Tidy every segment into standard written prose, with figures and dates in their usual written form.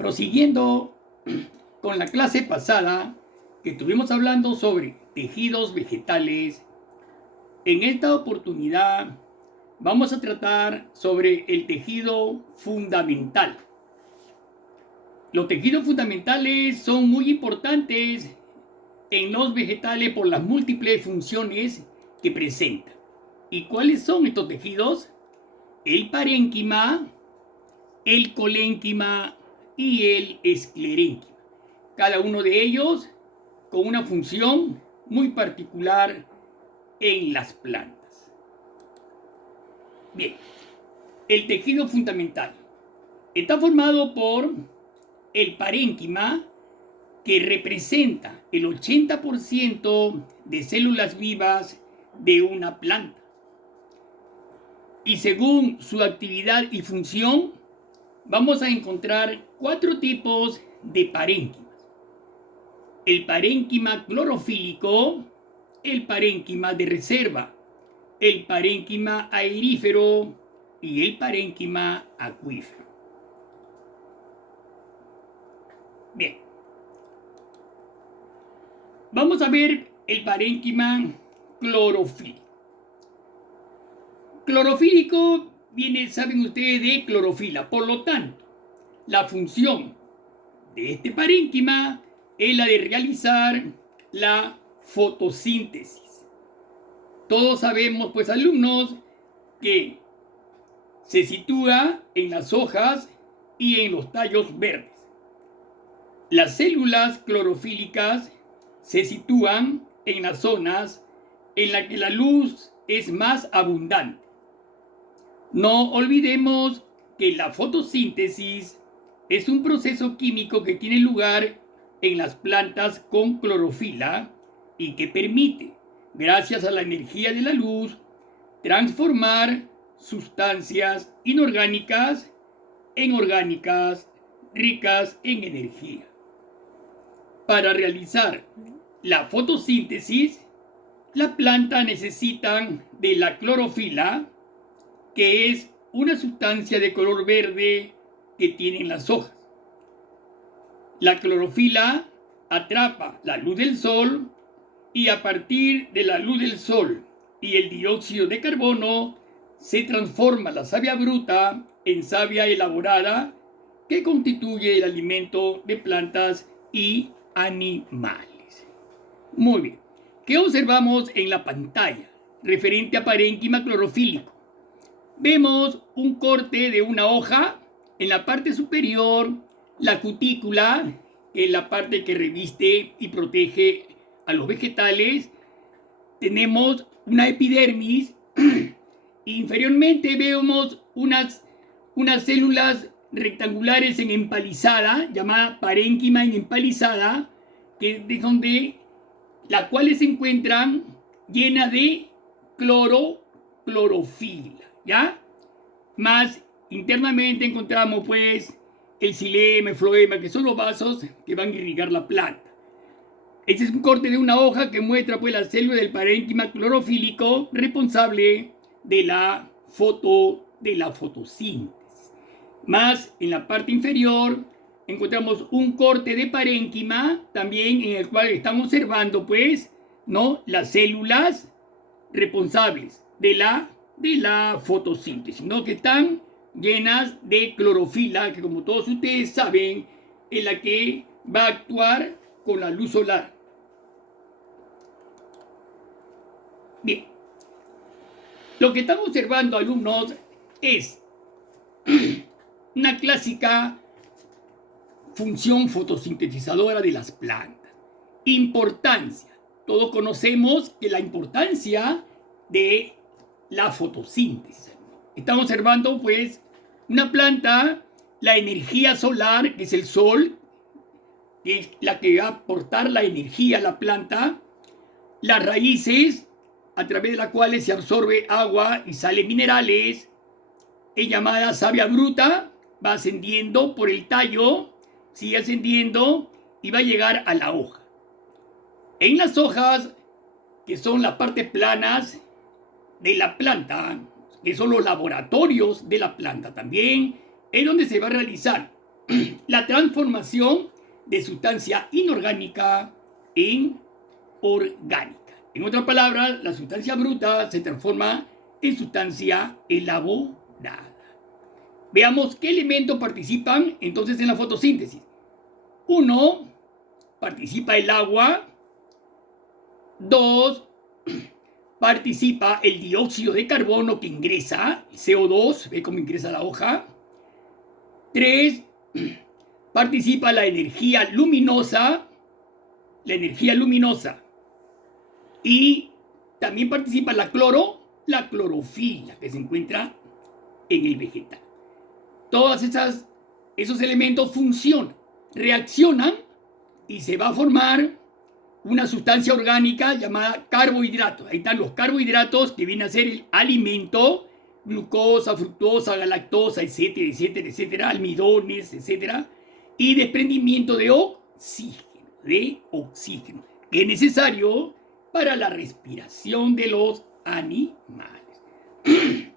Prosiguiendo con la clase pasada que estuvimos hablando sobre tejidos vegetales, en esta oportunidad vamos a tratar sobre el tejido fundamental. Los tejidos fundamentales son muy importantes en los vegetales por las múltiples funciones que presentan. ¿Y cuáles son estos tejidos? El parénquima, el colénquima y el esclerénquima. Cada uno de ellos con una función muy particular en las plantas. Bien, el tejido fundamental está formado por el parénquima, que representa el 80% de células vivas de una planta. Y según su actividad y función, vamos a encontrar 4 tipos de parénquimas. El parénquima clorofílico, el parénquima de reserva, el parénquima aerífero y el parénquima acuífero. Bien, vamos a ver el parénquima clorofílico. Clorofílico viene, saben ustedes, de clorofila. Por lo tanto, la función de este parénquima es la de realizar la fotosíntesis. Todos sabemos, pues, alumnos, que se sitúa en las hojas y en los tallos verdes. Las células clorofílicas se sitúan en las zonas en las que la luz es más abundante. No olvidemos que la fotosíntesis es un proceso químico que tiene lugar en las plantas con clorofila y que permite, gracias a la energía de la luz, transformar sustancias inorgánicas en orgánicas ricas en energía. Para realizar la fotosíntesis, la planta necesita de la clorofila, que es una sustancia de color verde que tienen las hojas. La clorofila atrapa la luz del sol y a partir de la luz del sol y el dióxido de carbono se transforma la savia bruta en savia elaborada, que constituye el alimento de plantas y animales. Muy bien. ¿Qué observamos en la pantalla referente a parénquima clorofílico? Vemos un corte de una hoja. En la parte superior, la cutícula, que es la parte que reviste y protege a los vegetales. Tenemos una epidermis. Inferiormente vemos unas células rectangulares en empalizada, llamada parénquima en empalizada, que es donde las cuales se encuentran llenas de clorofila, ¿ya? Más internamente encontramos, pues, el xilema, el floema, que son los vasos que van a irrigar la planta. Este es un corte de una hoja que muestra, pues, la célula del parénquima clorofílico responsable de la fotosíntesis. Más en la parte inferior encontramos un corte de parénquima también, en el cual estamos observando, pues, ¿no?, las células responsables de la fotosíntesis, ¿no?, que están llenas de clorofila, que, como todos ustedes saben, es la que va a actuar con la luz solar. Bien, lo que estamos observando, alumnos, es una clásica función fotosintetizadora de las plantas. Importancia. Todos conocemos que la importancia de la fotosíntesis. Estamos observando, pues, una planta, la energía solar, que es el sol, que es la que va a aportar la energía a la planta, las raíces, a través de las cuales se absorbe agua y sales minerales, es llamada savia bruta, va ascendiendo por el tallo, sigue ascendiendo y va a llegar a la hoja. En las hojas, que son las partes planas de la planta, que son los laboratorios de la planta también, es donde se va a realizar la transformación de sustancia inorgánica en orgánica. En otras palabras, la sustancia bruta se transforma en sustancia elaborada. Veamos qué elementos participan entonces en la fotosíntesis. 1. Participa el agua. 2. Participa el dióxido de carbono que ingresa, el CO2, ve cómo ingresa la hoja. 3. Participa la energía luminosa. Y también participa la clorofila que se encuentra en el vegetal. Todos esos elementos funcionan, reaccionan y se va a formar una sustancia orgánica llamada carbohidratos. Ahí están los carbohidratos que vienen a ser el alimento, glucosa, fructosa, galactosa, etcétera, etcétera, etcétera, almidones, etcétera, y desprendimiento de oxígeno, que es necesario para la respiración de los animales. ¿Ven?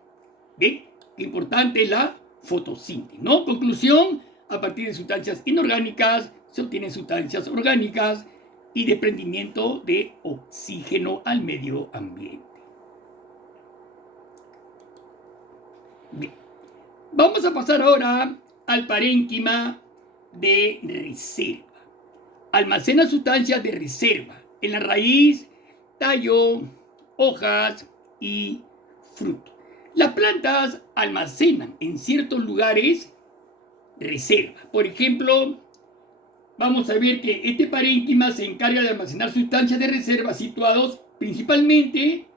Qué importante la fotosíntesis, ¿no? Conclusión, a partir de sustancias inorgánicas se obtienen sustancias orgánicas y desprendimiento de oxígeno al medio ambiente. Bien, vamos a pasar ahora al parénquima de reserva. Almacena sustancias de reserva en la raíz, tallo, hojas y fruto. Las plantas almacenan en ciertos lugares reserva. Por ejemplo, vamos a ver que este parénquima se encarga de almacenar sustancias de reserva situados principalmente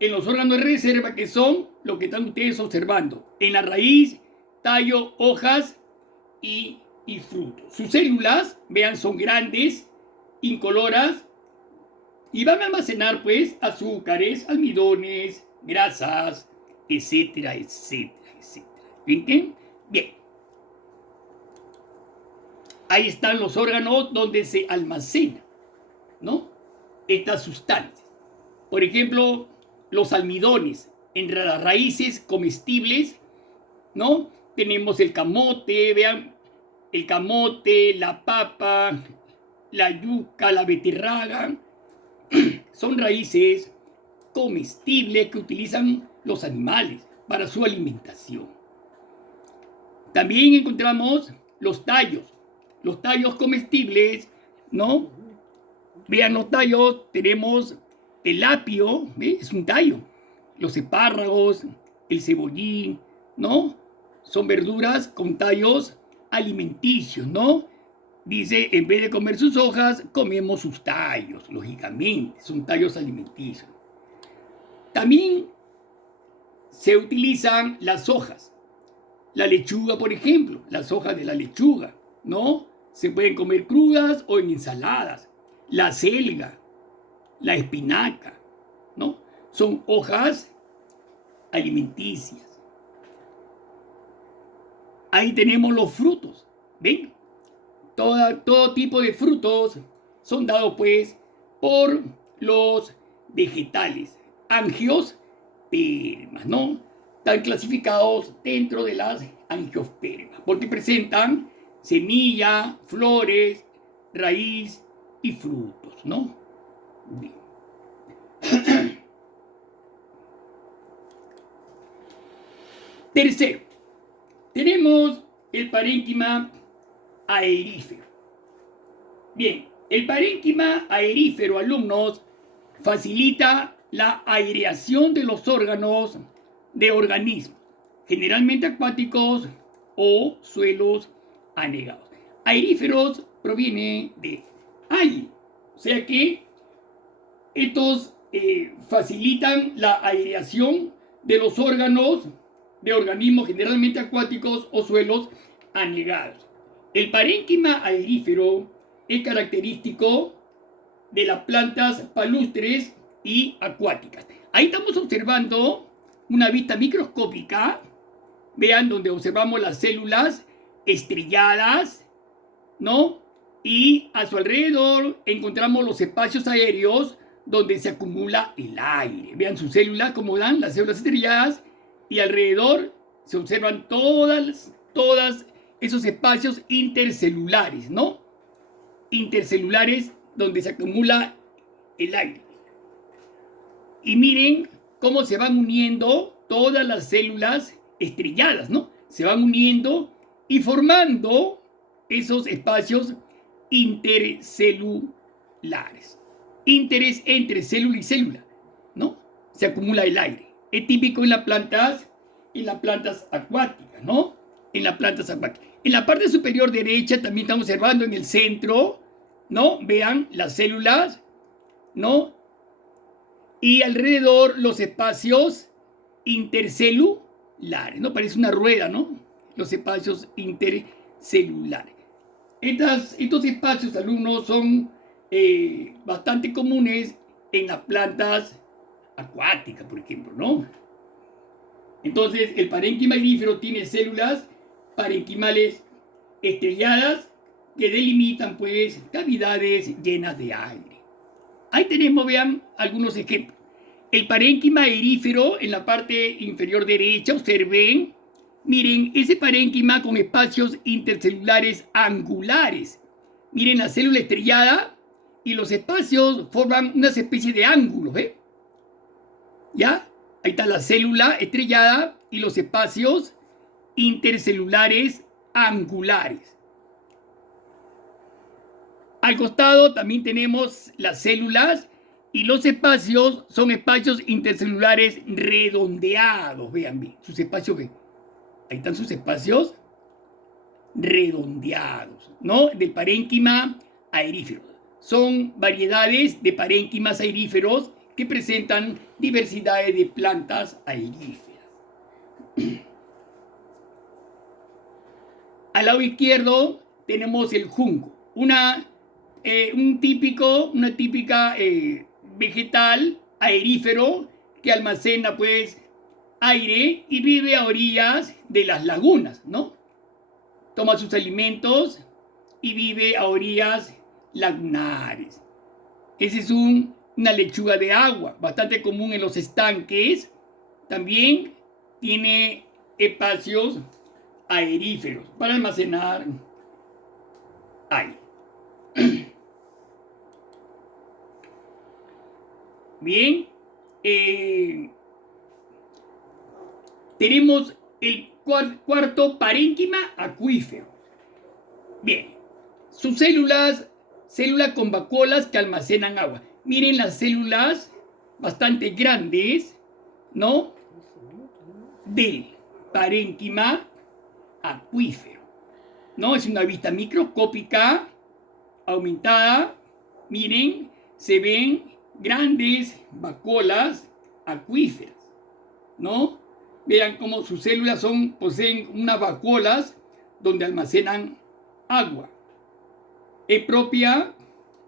en los órganos de reserva, que son lo que están ustedes observando, en la raíz, tallo, hojas y frutos. Sus células, vean, son grandes, incoloras, y van a almacenar pues azúcares, almidones, grasas, etcétera, etcétera, etcétera. ¿Bien? Bien. Ahí están los órganos donde se almacenan, ¿no?, estas sustancias. Por ejemplo, los almidones en las raíces comestibles, ¿no? Tenemos el camote, vean, el camote, la papa, la yuca, la beterraga. Son raíces comestibles que utilizan los animales para su alimentación. También encontramos los tallos comestibles, ¿no? Vean los tallos, tenemos el apio, ¿ve? Es un tallo. Los espárragos, el cebollín, ¿no? Son verduras con tallos alimenticios, ¿no? Dice, en vez de comer sus hojas, comemos sus tallos, lógicamente, son tallos alimenticios. También se utilizan las hojas. La lechuga, por ejemplo, las hojas de la lechuga, ¿no? Se pueden comer crudas o en ensaladas. La selga, la espinaca, ¿no? Son hojas alimenticias. Ahí tenemos los frutos, ¿ven? Todo tipo de frutos son dados pues por los vegetales, angiospermas, ¿no? Están clasificados dentro de las angiospermas porque presentan semilla, flores, raíz y frutos, ¿no? Bien. Tercero, tenemos el parénquima aerífero. Bien, el parénquima aerífero, alumnos, facilita la aireación de los órganos de organismos, generalmente acuáticos o suelos anegados. Aeríferos proviene de aire, o sea que estos facilitan la aireación de los órganos de organismos generalmente acuáticos o suelos anegados. El parénquima aerífero es característico de las plantas palustres y acuáticas. Ahí estamos observando una vista microscópica, vean, donde observamos las células estrelladas, ¿no? Y a su alrededor encontramos los espacios aéreos donde se acumula el aire. Vean sus células, como dan las células estrelladas, y alrededor se observan todas esos espacios intercelulares, ¿no? Intercelulares donde se acumula el aire. Y miren cómo se van uniendo todas las células estrelladas, ¿no? Se van uniendo y formando esos espacios intercelulares. Interés entre célula y célula, ¿no? Se acumula el aire. Es típico en las plantas acuáticas, ¿no? En las plantas acuáticas. En la parte superior derecha también estamos observando en el centro, ¿no? Vean las células, ¿no? Y alrededor los espacios intercelulares, ¿no? Parece una rueda, ¿no? Los espacios intercelulares. Estos espacios, alumnos, son bastante comunes en las plantas acuáticas, por ejemplo, ¿no? Entonces, el parénquima aerífero tiene células parenquimales estrelladas que delimitan, pues, cavidades llenas de aire. Ahí tenemos, vean, algunos ejemplos. El parénquima aerífero en la parte inferior derecha, observen, miren, ese parénquima con espacios intercelulares angulares. Miren la célula estrellada y los espacios forman una especie de ángulos, ¿ve? ¿Ya? Ahí está la célula estrellada y los espacios intercelulares angulares. Al costado también tenemos las células y los espacios son espacios intercelulares redondeados. Vean bien, sus espacios, ven. Ahí están sus espacios redondeados, ¿no? Del parénquima aerífero. Son variedades de parénquimas aeríferos que presentan diversidades de plantas aeríferas. Al lado izquierdo tenemos el junco, una típica vegetal aerífero que almacena, pues, aire y vive a orillas de las lagunas, ¿no? Toma sus alimentos y vive a orillas lagunares. Esa es una lechuga de agua, bastante común en los estanques. También tiene espacios aeríferos para almacenar aire. Bien, tenemos el cuarto parénquima acuífero. Bien, sus células con vacuolas que almacenan agua. Miren las células bastante grandes, ¿no? Del parénquima acuífero, ¿no? Es una vista microscópica aumentada. Miren, se ven grandes vacuolas acuíferas, ¿no? Vean cómo sus células poseen unas vacuolas donde almacenan agua. Es propia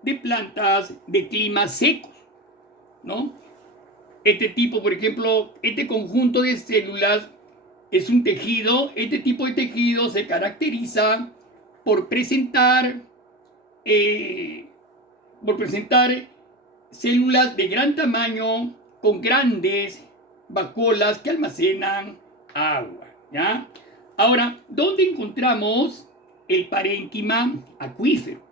de plantas de climas secos, ¿no? Este tipo, por ejemplo, este conjunto de células es un tejido. Este tipo de tejido se caracteriza por presentar células de gran tamaño con grandes vacuolas que almacenan agua, ¿ya? Ahora, ¿dónde encontramos el parénquima acuífero?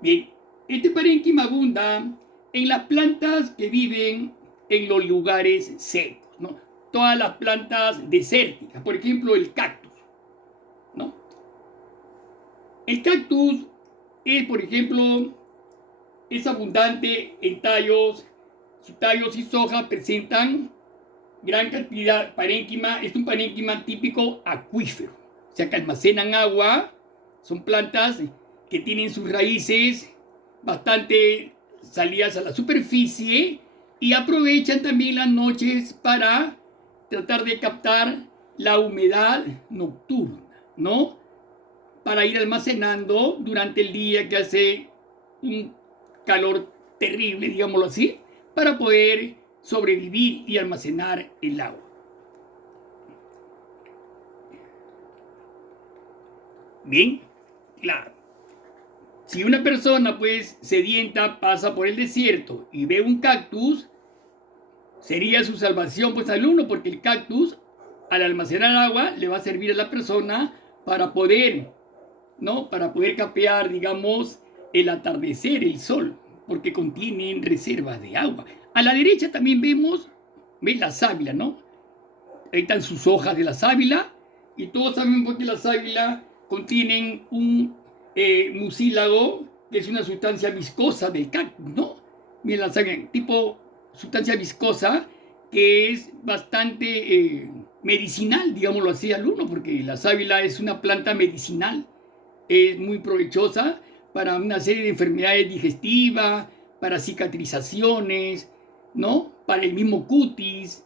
Bien, este parénquima abunda en las plantas que viven en los lugares secos, ¿no? Todas las plantas desérticas, por ejemplo, el cactus, ¿no? El cactus es, por ejemplo, es abundante en tallos. Sus tallos y hojas presentan gran cantidad de parénquima. Es un parénquima típico acuífero, o sea que almacenan agua. Son plantas que tienen sus raíces bastante salidas a la superficie y aprovechan también las noches para tratar de captar la humedad nocturna, ¿no? Para ir almacenando durante el día que hace un calor terrible, digámoslo así, para poder sobrevivir y almacenar el agua. Bien, claro. Si una persona, pues, sedienta pasa por el desierto y ve un cactus, sería su salvación, pues, alumno, porque el cactus, al almacenar agua, le va a servir a la persona para poder, ¿no? Para poder capear, digamos, el atardecer, el sol, porque contienen reservas de agua. A la derecha también vemos la sábila, ¿no? Ahí están sus hojas de la sábila, y todos sabemos que la sábila contienen un mucílago, que es una sustancia viscosa del cactus, ¿no? Miren la sábila, tipo sustancia viscosa, que es bastante medicinal, digámoslo así, al uno, porque la sábila es una planta medicinal, es muy provechosa para una serie de enfermedades digestivas, para cicatrizaciones, ¿no? Para el mismo cutis.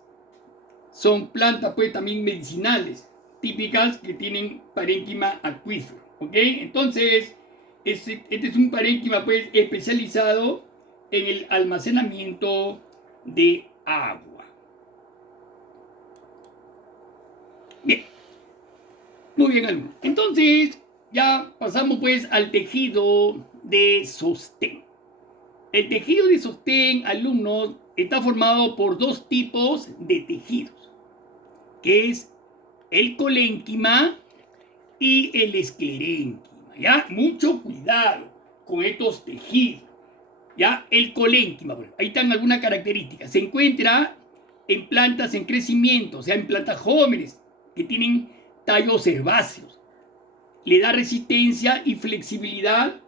Son plantas pues también medicinales, típicas que tienen parénquima acuífero, ¿ok? Entonces, este es un parénquima pues especializado en el almacenamiento de agua. Bien, muy bien, alumnos. Entonces, ya pasamos pues al tejido de sostén. El tejido de sostén, alumnos, está formado por dos tipos de tejidos, que es el colénquima y el esclerénquima. ¿Ya? Mucho cuidado con estos tejidos. ¿Ya? El colénquima, bueno, ahí están algunas características. Se encuentra en plantas en crecimiento, o sea, en plantas jóvenes que tienen tallos herbáceos. Le da resistencia y flexibilidad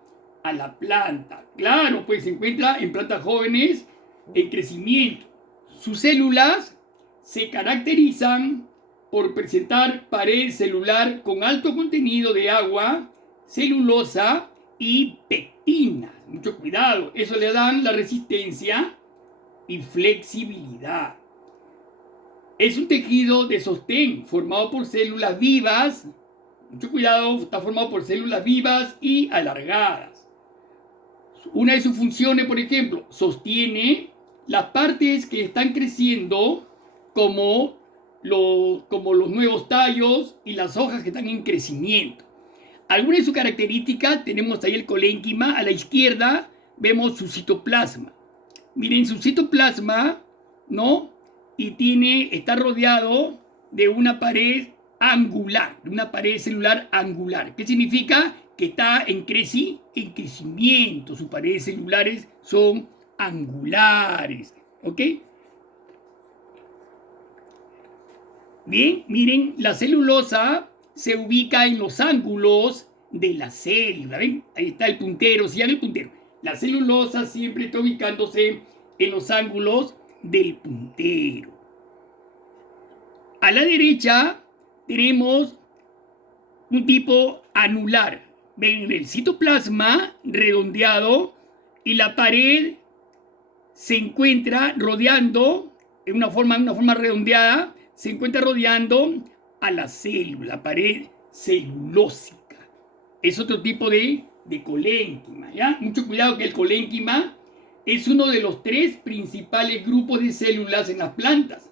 a la planta. Claro, pues se encuentra en plantas jóvenes en crecimiento. Sus células se caracterizan por presentar pared celular con alto contenido de agua, celulosa y pectina. Mucho cuidado, eso le dan la resistencia y flexibilidad. Es un tejido de sostén formado por células vivas. Mucho cuidado, está formado por células vivas y alargadas. Una de sus funciones, por ejemplo, sostiene las partes que están creciendo como los nuevos tallos y las hojas que están en crecimiento. Algunas de sus características, tenemos ahí el colénquima, a la izquierda vemos su citoplasma. Miren su citoplasma, ¿no? Y está rodeado de una pared angular, de una pared celular angular. ¿Qué significa? Que está en crecimiento. Sus paredes celulares son angulares. ¿Ok? Bien, miren, la celulosa se ubica en los ángulos de la célula. ¿Ven? Ahí está el puntero, sigan el puntero. La celulosa siempre está ubicándose en los ángulos del puntero. A la derecha tenemos un tipo anular. Ven el citoplasma redondeado y la pared se encuentra rodeando, en una forma redondeada, se encuentra rodeando a la célula, la pared celulósica. Es otro tipo de colénquima, ¿ya? Mucho cuidado que el colénquima es uno de los 3 principales grupos de células en las plantas.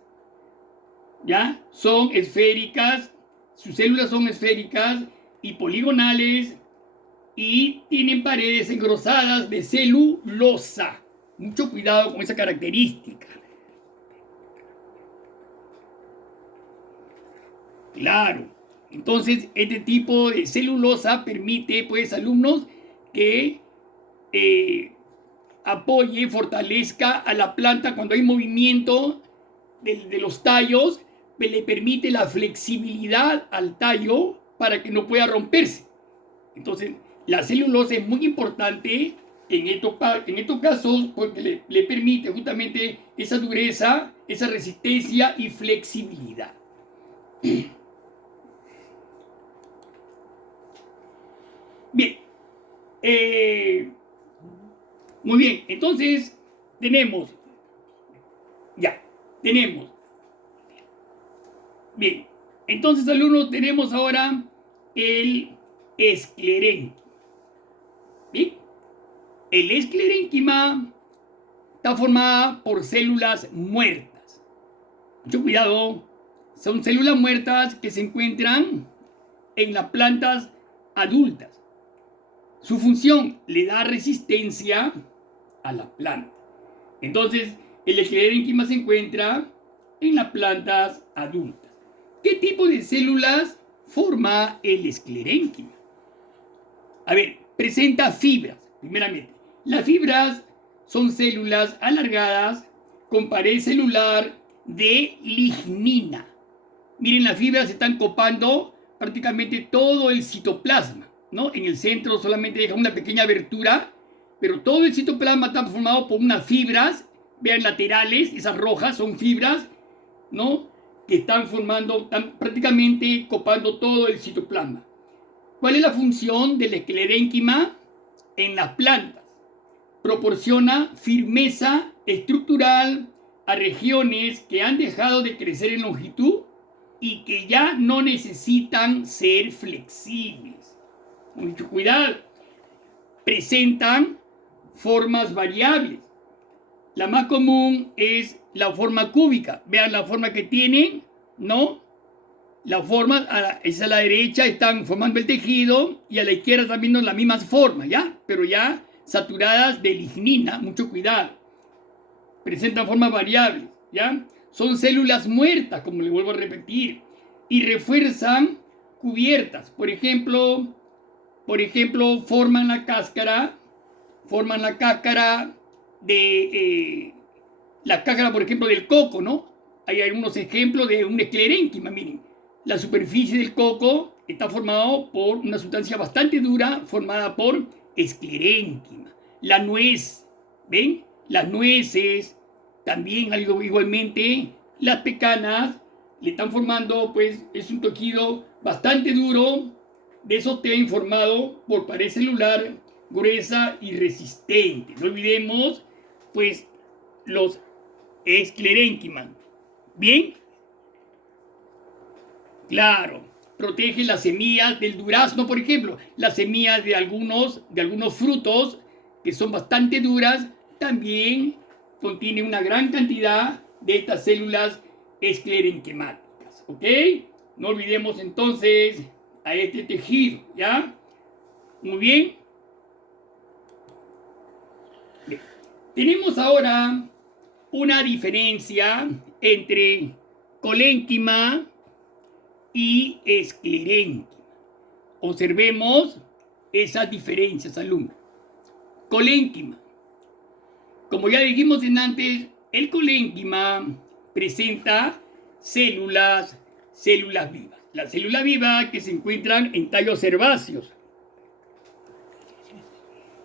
¿Ya? Son esféricas, sus células son esféricas y poligonales y tienen paredes engrosadas de celulosa. Mucho cuidado con esa característica. Claro. Entonces, este tipo de celulosa permite, pues, alumnos, que apoye, fortalezca a la planta cuando hay movimiento de los tallos, le permite la flexibilidad al tallo para que no pueda romperse. Entonces, la celulosa es muy importante en estos casos porque le permite justamente esa dureza, esa resistencia y flexibilidad. Bien. Muy bien, entonces tenemos. Bien, entonces alumnos tenemos ahora el esclerénquima. Bien, el esclerénquima está formada por células muertas. Mucho cuidado, son células muertas que se encuentran en las plantas adultas. Su función le da resistencia a la planta. Entonces, el esclerénquima se encuentra en las plantas adultas. ¿Qué tipo de células forma el esclerénquima? A ver, presenta fibras, primeramente. Las fibras son células alargadas con pared celular de lignina. Miren, las fibras están copando prácticamente todo el citoplasma, ¿no? En el centro solamente deja una pequeña abertura, pero todo el citoplasma está formado por unas fibras, vean laterales, esas rojas son fibras, ¿no? Que están formando, están prácticamente copando todo el citoplasma. ¿Cuál es la función del esclerénquima en las plantas? Proporciona firmeza estructural a regiones que han dejado de crecer en longitud y que ya no necesitan ser flexibles. Mucho cuidado. Presentan formas variables. La más común es la forma cúbica. Vean la forma que tienen, ¿no? La forma, es a la derecha, están formando el tejido y a la izquierda también son las mismas formas, ¿ya? Pero ya saturadas de lignina, mucho cuidado. Presentan formas variables, ¿ya? Son células muertas, como le vuelvo a repetir, y refuerzan cubiertas. Por ejemplo, forman la cáscara de la cáscara, por ejemplo, del coco, ¿no? Hay algunos ejemplos de un esclerénquima, miren. La superficie del coco está formado por una sustancia bastante dura formada por esclerénquima. La nuez, ¿ven? Las nueces, también algo igualmente, las pecanas, le están formando, pues, es un tejido bastante duro, de sostén formado por pared celular gruesa y resistente. No olvidemos, pues, los esclerénquimas. ¿Bien? Claro, protege las semillas del durazno, por ejemplo. Las semillas de algunos frutos que son bastante duras también contienen una gran cantidad de estas células esclerénquimáticas. ¿Ok? No olvidemos entonces a este tejido, ¿ya? Muy bien. Bien. Tenemos ahora una diferencia entre colénquima y esclerénquima. Observemos esas diferencias, alumnos. Colénquima. Como ya dijimos antes, el colénquima presenta células vivas. Las células vivas que se encuentran en tallos herbáceos.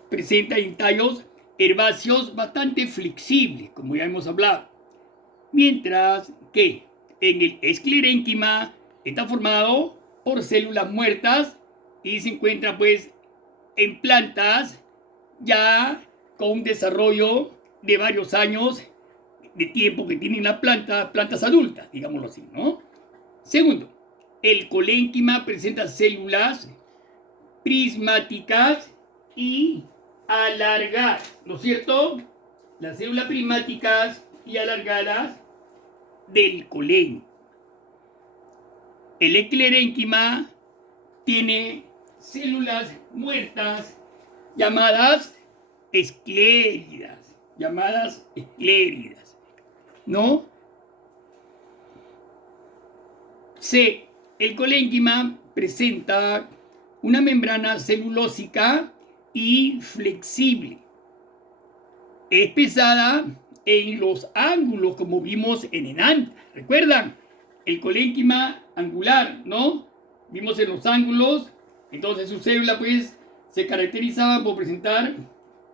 Presenta en tallos herbáceos bastante flexibles, como ya hemos hablado. Mientras que en el esclerénquima está formado por células muertas y se encuentra, pues, en plantas ya con un desarrollo de varios años de tiempo que tienen las plantas adultas, digámoslo así, ¿no? Segundo, el colénquima presenta células prismáticas y alargadas, ¿no es cierto? Las células prismáticas y alargadas del colénquima. El esclerénquima tiene células muertas llamadas escléridas, ¿no? C. El colénquima presenta una membrana celulósica y flexible. Es pesada en los ángulos, como vimos en enantes. ¿Recuerdan? El colénquima angular, ¿no? Vimos en los ángulos. Entonces su célula, pues, se caracterizaba por presentar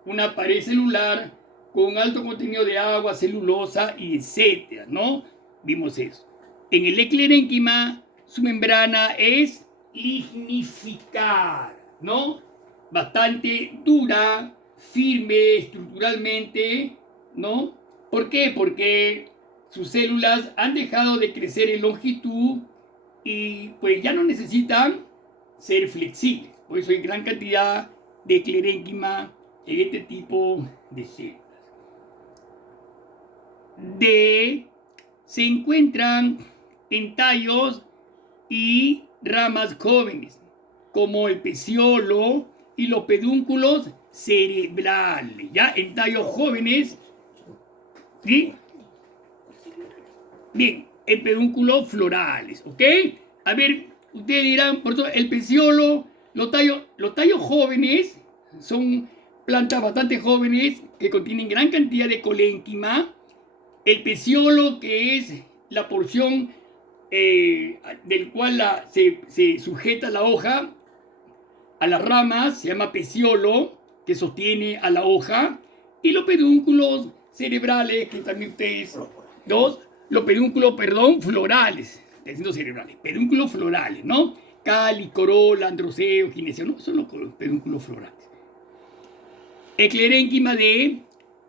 una pared celular con alto contenido de agua, celulosa y etcétera, ¿no? Vimos eso. En el esclerénquima, su membrana es lignificada, ¿no? Bastante dura, firme estructuralmente, ¿no? ¿Por qué? Porque sus células han dejado de crecer en longitud y pues ya no necesitan ser flexibles. Por eso hay gran cantidad de esclerénquima en este tipo de células. D. Se encuentran en tallos y ramas jóvenes, como el peciolo y los pedúnculos cerebrales, ya en tallos jóvenes, ¿sí? Bien, en pedúnculos florales, ¿ok? A ver, ustedes dirán, por eso el peciolo, los tallos jóvenes son plantas bastante jóvenes que contienen gran cantidad de colénquima. El peciolo, que es la porción del cual se sujeta la hoja a las ramas, se llama peciolo, que sostiene a la hoja, y los pedúnculos cerebrales, que también ustedes, los pedúnculos, perdón, florales, estoy diciendo cerebrales, pedúnculos florales, ¿no? Cáliz, corola, androceo, gineceo, ¿no? Son los pedúnculos florales. El clerénquima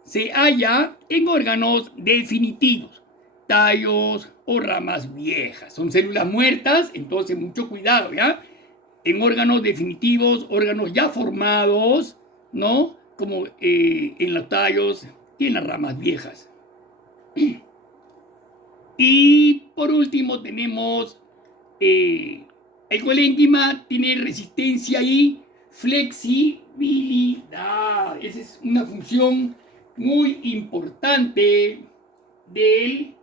se halla en órganos definitivos, tallos o ramas viejas. Son células muertas, entonces mucho cuidado, ¿ya? En órganos definitivos, órganos ya formados, ¿no? Como en los tallos y en las ramas viejas. Y por último tenemos el colénquima, tiene resistencia y flexibilidad. Esa es una función muy importante del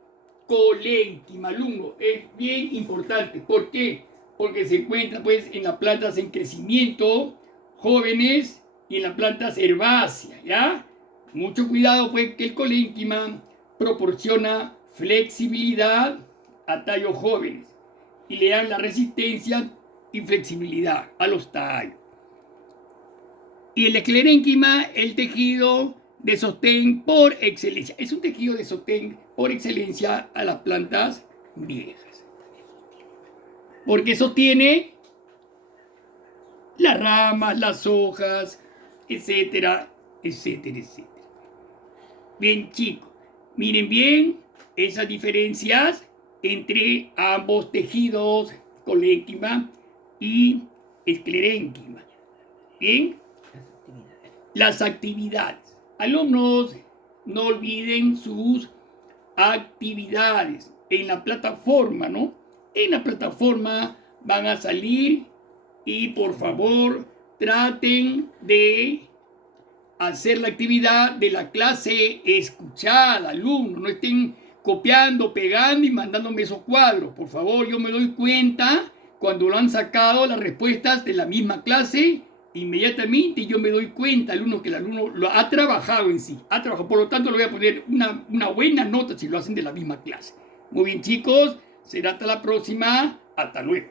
colénquima, alumno. Es bien importante. ¿Por qué? Porque se encuentra pues en las plantas en crecimiento, jóvenes, y en las plantas herbáceas, ¿ya? Mucho cuidado pues que el colénquima proporciona flexibilidad a tallos jóvenes y le dan la resistencia y flexibilidad a los tallos. Y el esclerénquima, el tejido de sostén por excelencia. Es un tejido de sostén por excelencia a las plantas viejas. Porque sostiene las ramas, las hojas, etcétera, etcétera, etcétera. Bien, chicos, miren bien esas diferencias entre ambos tejidos, colénquima y esclerénquima. Bien, las actividades. Alumnos, no olviden sus actividades en la plataforma, ¿no? En la plataforma van a salir y por favor traten de hacer la actividad de la clase escuchada, alumnos. No estén copiando, pegando y mandándome esos cuadros. Por favor, yo me doy cuenta cuando lo han sacado las respuestas de la misma clase. Inmediatamente yo me doy cuenta, alumno, que el alumno lo ha trabajado en sí. Ha trabajado. Por lo tanto, le voy a poner una buena nota si lo hacen de la misma clase. Muy bien, chicos. Será hasta la próxima. Hasta luego.